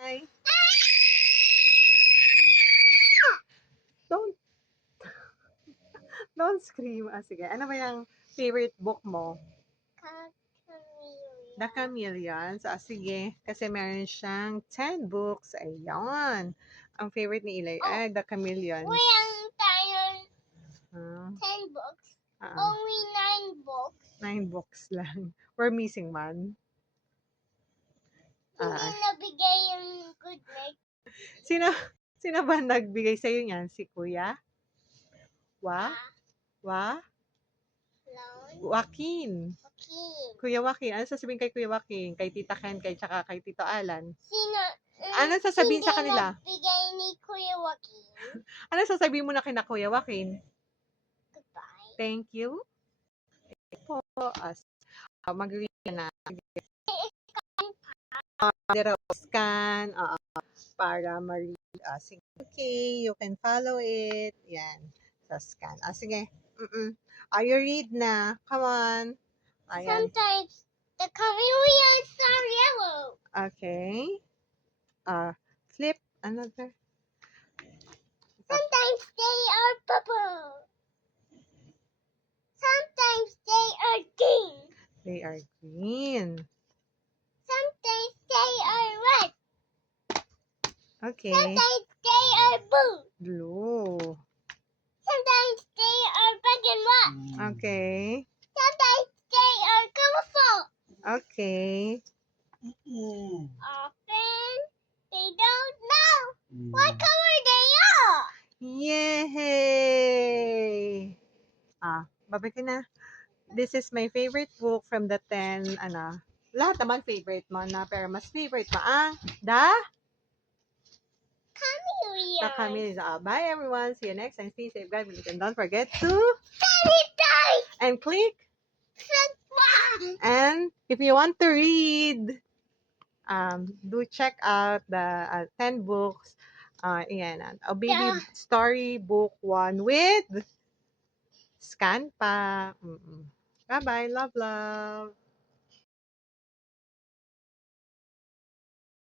Hi. Don't don't scream. Sige. Ano ba yung favorite book mo? The Chameleons. Sige. Kasi meron siyang 10 books. Ayun. Ang favorite ni Eli ay The Chameleons. Walang tayo Ah, 10 books. ah, Only 9 books. 9 books lang. We're missing one. Hindi Ah, nabigay yung good night. sino sino ba nagbigay sa iyo niyan? Si Kuya? Wa? Wa? Loan. Joaquin. Okay. Kuya Joaquin. Ano sasabihin kay Kuya Joaquin? Kay Tita Ken, kay tsaka kay Tito Alan? Sino? Ano sasabihin sa kanila? Hindi nagbigay ni Kuya Joaquin. Ano sasabihin mo na kina Kuya Joaquin? Goodbye. Thank you po. Mag-read ka na. Scan. Para ma-read. Sige. Okay, you can follow it. Yan. Sa scan. Sige. Are you read na? Come on. Ayan. Sometimes the chameleons are yellow. Okay. Flip. Another. Sometimes they are purple. Sometimes they are green. They are green. Sometimes they are red. Okay. Sometimes they are blue. Blue. Sometimes they are black and white. Okay. Sometimes they are colorful. Okay. Often they don't know what color they are. Yay! Babay ka na. This is my favorite book from the 10, lahat naman favorite mo na, pero mas favorite mo ang The Chameleons. Bye everyone. See you next time. Stay safe, guys. And don't forget to Sanitize. and click. Subscribe. And if you want to read, do check out the 10 books. Ayan. A baby Yeah. story book 1 with scan pa. Bye-bye. Love, love.